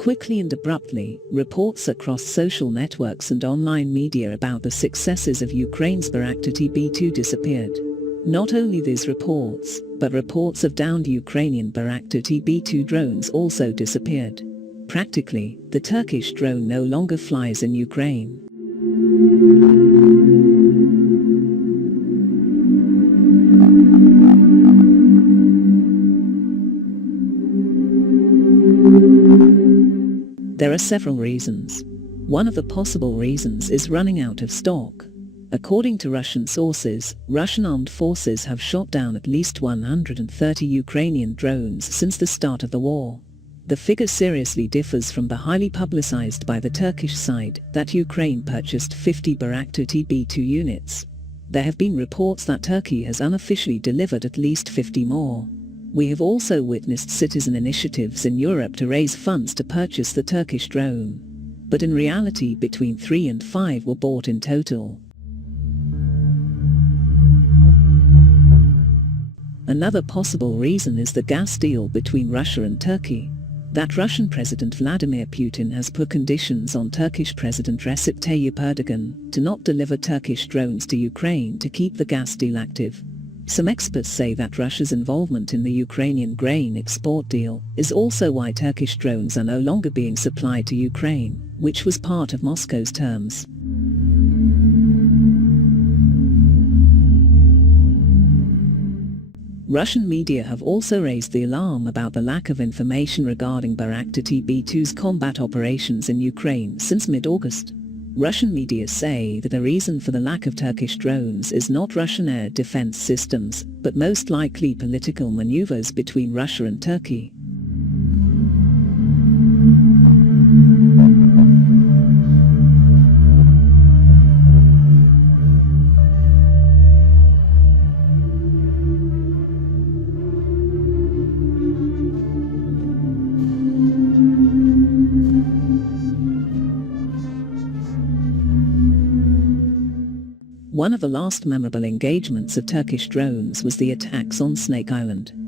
Quickly and abruptly, reports across social networks and online media about the successes of Ukraine's Bayraktar TB2 disappeared. Not only these reports, but reports of downed Ukrainian Bayraktar TB2 drones also disappeared. Practically, the Turkish drone no longer flies in Ukraine. There are several reasons. One of the possible reasons is running out of stock. According to Russian sources, Russian armed forces have shot down at least 130 Ukrainian drones since the start of the war. The figure seriously differs from the highly publicized by the Turkish side that Ukraine purchased 50 Bayraktar TB2 units. There have been reports that Turkey has unofficially delivered at least 50 more. We have also witnessed citizen initiatives in Europe to raise funds to purchase the Turkish drone. But in reality between 3 and 5 were bought in total. Another possible reason is the gas deal between Russia and Turkey. That Russian President Vladimir Putin has put conditions on Turkish President Recep Tayyip Erdogan to not deliver Turkish drones to Ukraine to keep the gas deal active. Some experts say that Russia's involvement in the Ukrainian grain export deal is also why Turkish drones are no longer being supplied to Ukraine, which was part of Moscow's terms. Russian media have also raised the alarm about the lack of information regarding Bayraktar TB2's combat operations in Ukraine since mid-August. Russian media say that the reason for the lack of Turkish drones is not Russian air defense systems, but most likely political maneuvers between Russia and Turkey. One of the last memorable engagements of Turkish drones was the attacks on Snake Island.